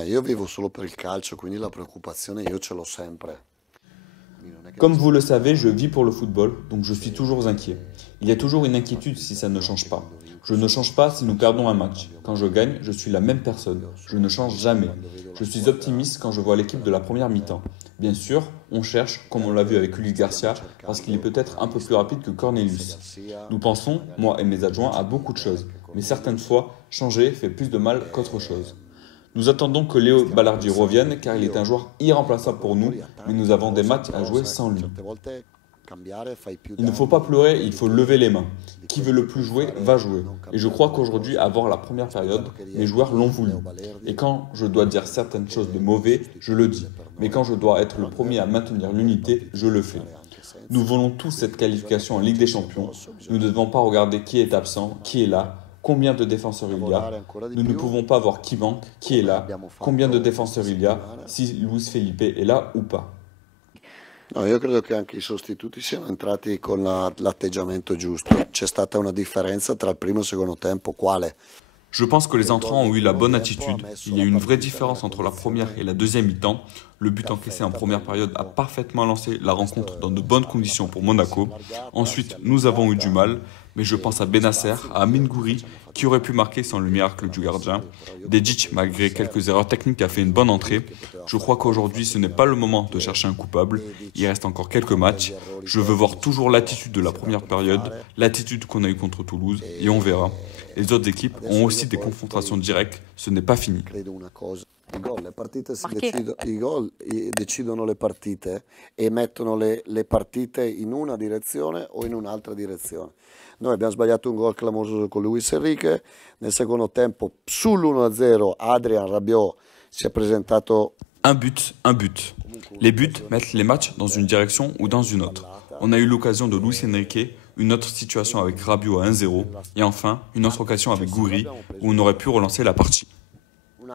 Io vivo solo per il calcio, quindi la preoccupazione io ce l'ho sempre. Comme vous le savez, je vis pour le football, donc je suis toujours inquiet. Il y a toujours une inquiétude si ça ne change pas. Je ne change pas si nous perdons un match. Quand je gagne, je suis la même personne. Je ne change jamais. Je suis optimiste quand je vois l'équipe de la première mi-temps. Bien sûr, on cherche, comme on l'a vu avec Ulysse Garcia, parce qu'il est peut-être un peu plus rapide que Cornelius. Nous pensons, moi et mes adjoints, à beaucoup de choses. Mais certaines fois, changer fait plus de mal qu'autre chose. Nous attendons que Léo Ballardi revienne car il est un joueur irremplaçable pour nous, mais nous avons des matchs à jouer sans lui. Il ne faut pas pleurer, il faut lever les mains. Qui veut le plus jouer, va jouer. Et je crois qu'aujourd'hui, avant la première période, mes joueurs l'ont voulu. Et quand je dois dire certaines choses de mauvais, je le dis. Mais quand je dois être le premier à maintenir l'unité, je le fais. Nous voulons tous cette qualification en Ligue des Champions. Nous ne devons pas regarder qui est absent, qui est là, combien de défenseurs il y a. Nous ne pouvons pas voir qui manque, qui est là, combien de défenseurs il y a, si Luis Felipe est là ou pas. No, io credo che anche i sostituti siano entrati con l'atteggiamento giusto. C'è stata una differenza tra il primo e il secondo tempo, quale? Je pense que les entrants ont eu la bonne attitude. Il y a eu une vraie différence entre la première et la deuxième mi-temps. Le but encaissé en première période a parfaitement lancé la rencontre dans de bonnes conditions pour Monaco. Ensuite, nous avons eu du mal, mais je pense à Benasser, à Amin Gouiri, qui aurait pu marquer sans le miracle du gardien. Dedic, malgré quelques erreurs techniques, a fait une bonne entrée. Je crois qu'aujourd'hui, ce n'est pas le moment de chercher un coupable. Il reste encore quelques matchs. Je veux voir toujours l'attitude de la première période, l'attitude qu'on a eue contre Toulouse, et on verra. Les autres équipes ont aussi des confrontations directes. Ce n'est pas fini. I gol decidono le partite e mettono le partite in una direzione o in un'altra direzione. Noi abbiamo sbagliato un gol clamoroso con Luis Enrique, nel secondo tempo sull'1-0 Adrien Rabiot si è presentato. Un but, un but. Les buts mettent les matchs dans une direction ou dans une autre. On a eu l'occasion de Luis Enrique, une autre situation avec Rabiot à 1-0, et enfin une autre occasion avec Gouiri où on aurait pu relancer la partie.